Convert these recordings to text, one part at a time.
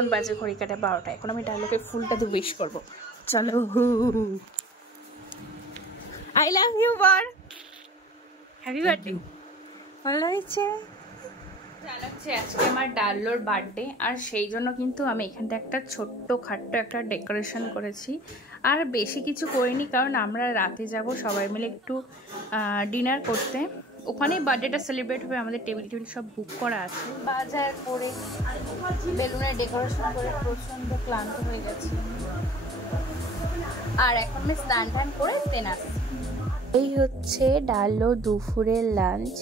এখন বাজে ঘড়ি কাটা 12টা। এখন আমি ডায়লগে ফুলটা দিয়ে উইশ করবো। চলো, আই লাভ ইউ বর, হ্যাপি বার্থডে। ভালো হয়েছে। জানাচ্ছে আজকে আমার ডাল্লোর বার্থডে, আর সেই জন্য কিন্তু আমি এখানটা একটা ছোট্ট খাট্ট একটা ডেকোরেশন করেছি। আর বেশি কিছু করিনি, কারণ আমরা রাতে যাব সবাই মিলে একটু ডিনার করতে। ওখানেই বার্থডেটা সেলিব্রেট হবে। আমাদের টেবিল সব বুক করা আছে। বাজার করে বেলুনের ডেকোরেশন করে প্রচণ্ড ক্লান্ত হয়ে গেছে। আর এখন আমি স্নান টান করে দেন আসছি। এই হচ্ছে ডাল্লো দুপুরের লাঞ্চ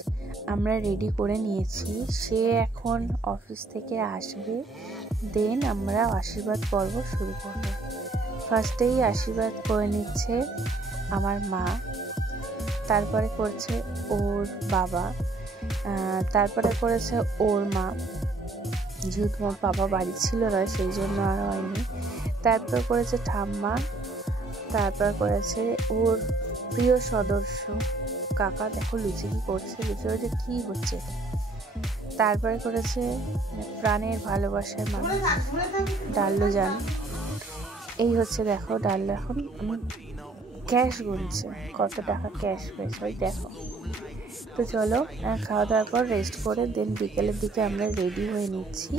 আমরা রেডি করে নিয়েছি। সে এখন অফিস থেকে আসবে, দেন আমরা আশীর্বাদ পর্ব শুরু করব। ফার্স্টেই আশীর্বাদ করে নিচ্ছে আমার মা, তারপরে করছে ওর বাবা, তারপরে করেছে ওর মা, যেহেতু আমার বাবা বাড়ি ছিল না সেই জন্য আর হয়নি। তারপর করেছে ঠাম্মা, তারপর করেছে ওর প্রিয় সদস্য কাকা। দেখো লুচি কি করছে, লুচি কি হচ্ছে। তারপরে করেছে প্রাণের ভালোবাসার মানুষ ডাল্লো জান। এই হচ্ছে দেখো ডাল্লো এখন ক্যাশ গুনছে, কত টাকা ক্যাশ পেয়েছে ওই দেখো। তো চলো খাওয়া দাওয়ার পর রেস্ট করে দেন বিকেলের দিকে আমরা রেডি হয়ে নিচ্ছি।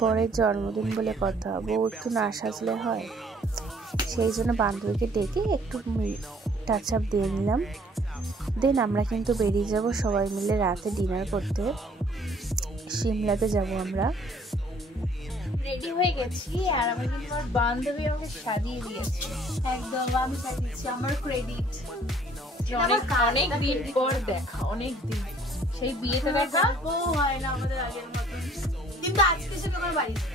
পরের জন্মদিন বলে কথা, বউ একটু না সাজলে হয়, সেই জন্য বান্ধবীকে ডেকে একটু টাচ আপ দিয়ে নিলাম। দেন আমরা কিন্তু বেরিয়ে যাব সবাই মিলে রাতে ডিনার করতে। সিমলাতে যাব আমরা। রেডি হয়ে গেছি, আর আমি কিন্তু আমার বান্ধবী আমাকে সাজিয়ে দিয়েছে একদম। আমি সাজিয়েছি, আমার ক্রেডিট। অনেক দিন পর দেখা, অনেক দিন সেই বিয়েতে দেখা হয় না আমাদের আগের মতো, কিন্তু আজকে সে তোমার বাড়িতে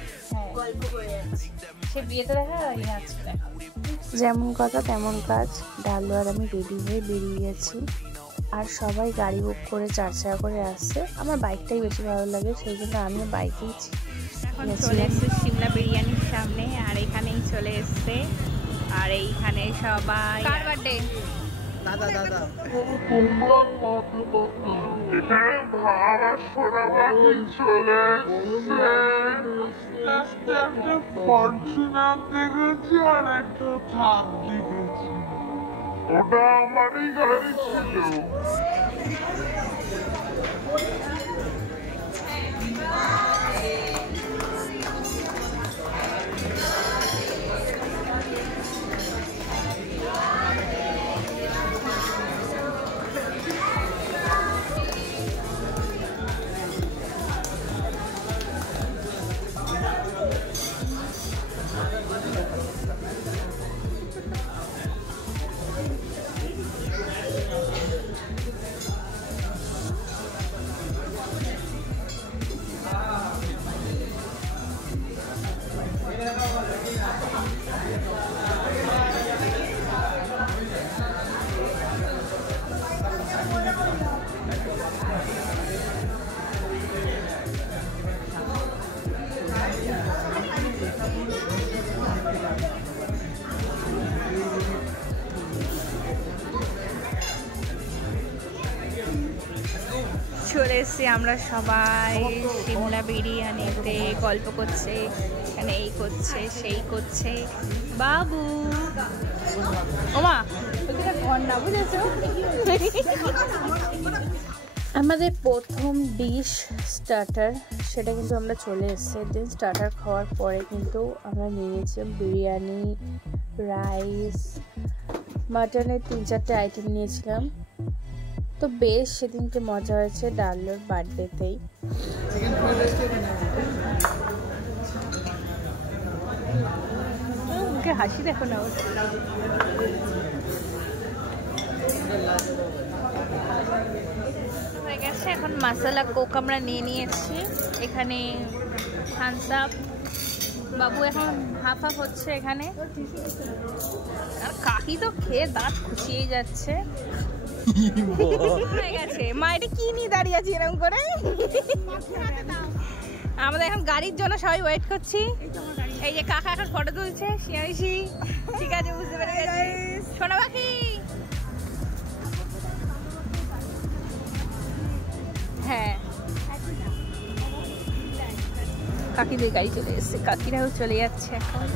গল্প করে যাচ্ছি। সে বিয়েতে দেখা হয় আজকে দেখা। যেমন কথা তেমন কাজ। ডাল্লো আর আমি রেডি হয়ে বেরিয়ে গেছি, আর সবাই গাড়ি বুক করে 4 চাকা করে আসছে। আমার বাইকটাই বেশি ভালো লাগে, সেই জন্য আমি বাইকেই এখন চলে এসছে সিমলা বিরিয়ানির সামনে। আর এখানেই চলে এসছে, আর এইখানে সবাই কার বার্থডে? দাদা দাদা ওটা আমারই গাড়ি ছিল। চলে এসছি আমরা সবাই সিমলা বিরিয়ানিতে। গল্প করছে, এখানে এই করছে সেই করছে। বাবু ওমা ঘন্টা বুঝেছো। আমাদের প্রথম ডিশ স্টার্টার, সেটা কিন্তু আমরা চলে এসেছি। দেন স্টার্টার খাওয়ার পরে কিন্তু আমরা নিয়েছিলাম বিরিয়ানি, রাইস, মাটনের 3-4টে আইটেম নিয়েছিলাম। তো বেশ সেদিনকে মজা হয়েছে ডাল্লোর বার্থডেতেই। ওকে হাসি দেখো না। হয়ে গেছে, এখন মশলা কোক আমরা নিয়ে নিয়েছি। এখানে থামস আপ। বাবু এখন হাফ হাফ হচ্ছে এখানে, আর কাকি তো খেয়ে দাঁত খুঁচিয়েই যাচ্ছে। হয়ে গেছে। মা এটা কি নিয়ে দাঁড়িয়ে আছি এরকম করে? আমাদের এখন গাড়ির জন্য সবাই ওয়েট করছি। এই যে কাকা এখন ফটো তুলছে শিয়াইছি। ঠিক আছে, বুঝতে পেরে গেছি। শোনো বাকি, হ্যাঁ কাকিদের গাড়ি চলে এসছে, কাকিরাও চলে যাচ্ছে এখন।